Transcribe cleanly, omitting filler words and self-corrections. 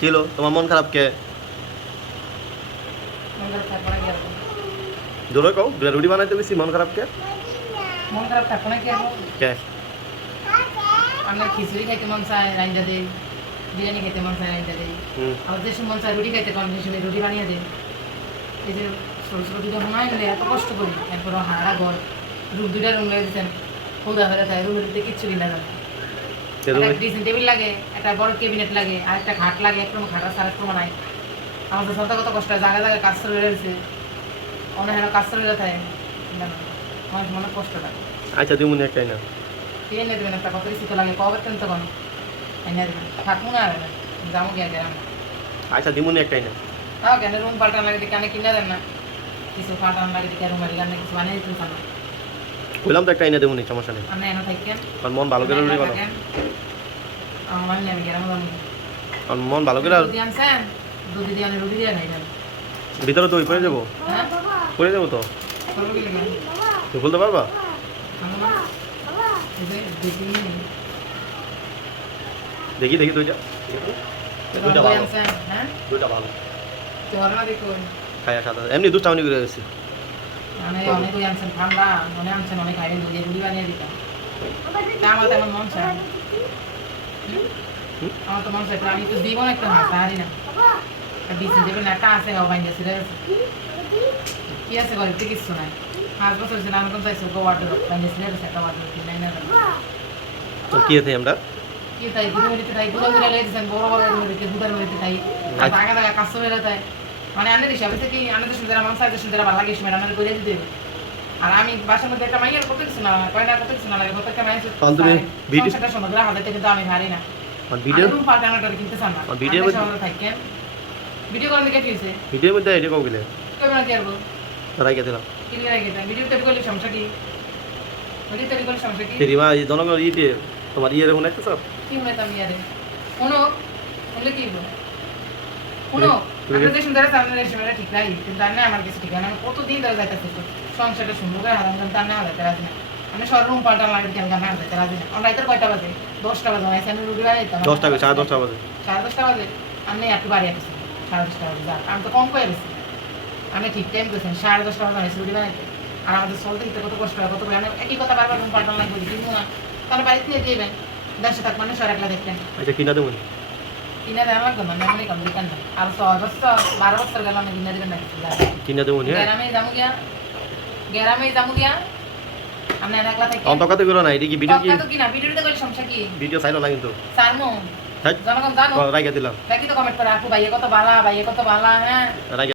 কি হলো তোমার মন খারাপ কে? মন খারাপ থাকবো না কি আর? জোরে কও, রুটি বানাইতে বেশি মন খারাপ কে? মন খারাপ থাকবো না কি আর? কে? আমরা খিচুড়ি খাইতে মন চায় রাইন্দা দেই, বিরিয়ানি খাইতে মন চায় রাইন্দা দেই, আবার যে সময় মন চায় রুটি খাইতে কম সেই সময় রুটি বানিয়ে দেই। এই যে ছোটো ছোটো দুটো মনে হলে এত কষ্ট করি, এরপর হারা ঘর দুইটা রুম লাগে দিচ্ছেন, খোদা হয়ে যায় রুমের ভিতরে কিচ্ছু কিনা যাবে। একটা ড্রেসিং টেবিল লাগে, একটা বড় ক্যাবিনেট লাগে, আর একটা খাট লাগে, একরকম খাট আছে আর একরকম নাই। আমাদের সন্ধ্যা কত কষ্ট হয়, জায়গায় জায়গায় কাজ করে রয়েছে, অনেক কাজ করে যায়, আমার অনেক কষ্ট লাগে। আচ্ছা তুমি মনে একটাই না এনে দেবেন একটা কত কিছু তো লাগে, কবে তেন তখন এনে দেবেন, থাকবো না আর যাবো গিয়ে গেলাম। আচ্ছা দিমুনি একটাই না তাও কেন রুম পাল্টান লাগে কেন কিনে দেন না, কিছু পাল্টান লাগে দেখে রুমের গান কিছু বানিয়ে দিতে চান না। বললাম তো একটাই না দেবুনি, সমস্যা নেই। আপনি এনে থাকেন, আর মন ভালো করে রুটি বানাও। আমার নেমে গেলাম আর মন ভালো করে দুধ আনছেন, দুধ দিয়ে আনে রুটি দিয়ে খাইবেন। ভিতরে তো ওই করে দেবো, হ্যাঁ করে দেবো তো। করবো কি লাগে তুমি বলতে পারবা? দেখি দেখি দুইটা, দুইটা ভালো, হ্যাঁ দুইটা ভালো তোর না দেখুন খাইয়া খাতা এমনি দুধ চাউনি করে গেছি। মানে অনেক ওই আনছেন ঠান্ডা, মনে আনছেন অনেক খাইবেন, দুধ দিয়ে রুটি বানিয়ে দিতাম। আমার তেমন মন চায়, আমার তো মন চাই আমি একটু দিব না, একটু হাসা হারি না ডিসি দেবেন একটা আছে গাও বাইন্দা ছিল কি আছে গরিবতে কিছু নাই। 5 বছর ছিল আমি কোন চাইছি ওয়াটার বাইন্দা ছিল একটা ওয়াটার কিনে না তো কি আছে আমরা কি তাই দুধে তাই দুধ দিলে লেগেছেন বড় বড় দুধে দুধের মধ্যে তাই টাকা টাকা কাজ করে তাই মানে আনে দিছি আমি থেকে আনাদের সুন্দর আমার সাইজে সুন্দর ভালো লাগে সময় রান্না করে দিতে। আর আমি বাসার মধ্যে একটা মাইয়ার করতে কিছু না কয়না করতে কিছু না লাগে প্রত্যেকটা মাইয়া তুমি ভিডিও সেটা সমগ্র হাতে কিন্তু আমি হারি না। আর ভিডিও রুম পাল্টানোটা কিনতে চান না, ভিডিও থাকেন ভিডিও করার দিকে ঠিক আছে ভিডিওর মধ্যে এটা কও গেলে কেমন কি করবো তারাই গেছিলাম কি লাগে এটা ভিডিও তৈরি করলে সমস্যা কি, ভিডিও তৈরি করলে সমস্যা কি তেরি মা এই জনগণ ইতে তোমার ইয়ে রেখো নাইতো সব কি মনে তুমি আরে শুনো বলে কি বল শুনো আমরা যে সুন্দর সামনে রেশমের ঠিক নাই কিন্তু আমি আমার কিছু ঠিক না, আমি কতদিন ধরে যাইতেছি সংসারটা সুন্দর করে হারাম কিন্তু আমি হারাতে রাজি না। আমি সব রুম পাল্টা লাগে কেন গান হারাতে রাজি না। আমরা রাতের কয়টা বাজে 10টা বাজে আমি এখানে রুটি বানাইতাম 10টা 10:30 বাজে 10:30 বাজে আমি একটু বাড়ি আসছি 10:30 বাজে যা আমি তো কম করে গেছি, আমি ঠিক টাইম করেছেন 10:30 বাজে আমি রুটি বানাইতে। আর আমাদের চলতে কিন্তু কত কষ্ট হয় কত আমি একই কথা বারবার রুম পাল্টানো লাগবে কিন্তু না তাহলে বাড়িতে নিয়ে যাবেন দেশে থাক মানে সর একলা দেখতেন আচ্ছা কিনা দেবো কিনা দেওয়া লাগবে না মেমোরি কম দিতেন না আর 6 বছর 12 বছর গেল আমি কিনা দেবেন না কিনা দেবো হ্যাঁ গ্রামে যাবো গিয়া আমি একলা থাকি অন্তকাতে করো না এটা কি ভিডিও কি কিনা ভিডিওতে কইলে সমস্যা কি ভিডিও চাইলো না কিন্তু সারমো হ্যাঁ জনগণ জানো রাইগা দিলাম দেখি তো কমেন্ট করে আপু ভাইয়ে কত বালা হ্যাঁ রাইগা